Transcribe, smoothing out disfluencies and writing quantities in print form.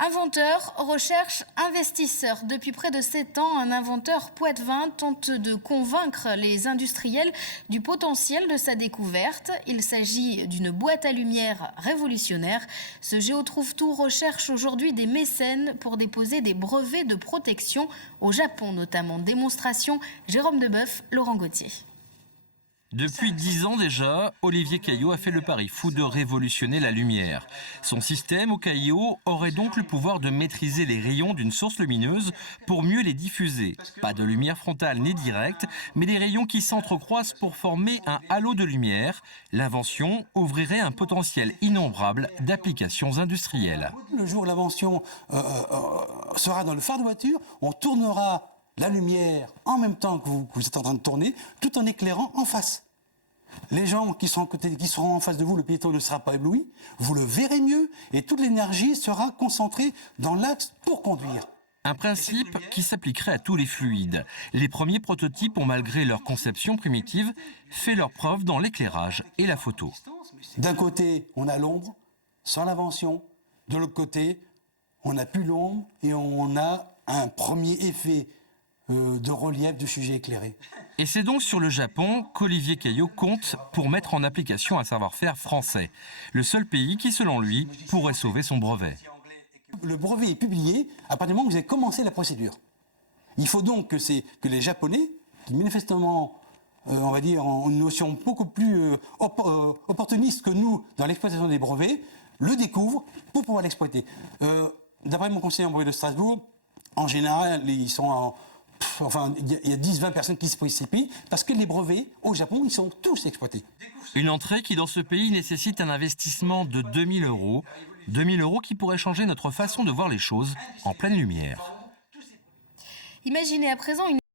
Inventeur, recherche, investisseur. Depuis près de 7 ans, un inventeur poitevin tente de convaincre les industriels du potentiel de sa découverte. Il s'agit d'une boîte à lumière révolutionnaire. Ce Géotrouve-Tout recherche aujourd'hui des mécènes pour déposer des brevets de protection au Japon notamment. Démonstration, Jérôme Debeuf, Laurent Gauthier. Depuis 10 ans déjà, Olivier Caillot a fait le pari fou de révolutionner la lumière. Son système au Caillot aurait donc le pouvoir de maîtriser les rayons d'une source lumineuse pour mieux les diffuser. Pas de lumière frontale ni directe, mais des rayons qui s'entrecroisent pour former un halo de lumière. L'invention ouvrirait un potentiel innombrable d'applications industrielles. Le jour où l'invention sera dans le phare de voiture, on tournera la lumière en même temps que vous êtes en train de tourner, tout en éclairant en face. Les gens qui seront en face de vous, le piéton ne sera pas ébloui, vous le verrez mieux et toute l'énergie sera concentrée dans l'axe pour conduire. Un principe qui s'appliquerait à tous les fluides. Les premiers prototypes ont, malgré leur conception primitive, fait leur preuve dans l'éclairage et la photo. D'un côté, on a l'ombre, sans l'invention. De l'autre côté, on n'a plus l'ombre et on a un premier effet de relief du sujet éclairé. Et c'est donc sur le Japon qu'Olivier Caillot compte pour mettre en application un savoir-faire français. Le seul pays qui, selon lui, pourrait sauver son brevet. Le brevet est publié à partir du moment où vous avez commencé la procédure. Il faut donc que les Japonais, qui manifestement, on va dire, ont une notion beaucoup plus opportuniste que nous dans l'exploitation des brevets, le découvrent pour pouvoir l'exploiter. D'après mon conseiller en brevet de Strasbourg, en général, ils sont il y a 10-20 personnes qui se précipitent parce que les brevets, au Japon, ils sont tous exploités. Une entrée qui, dans ce pays, nécessite un investissement de 2 000 €. 2 000 € qui pourraient changer notre façon de voir les choses en pleine lumière. Imaginez à présent une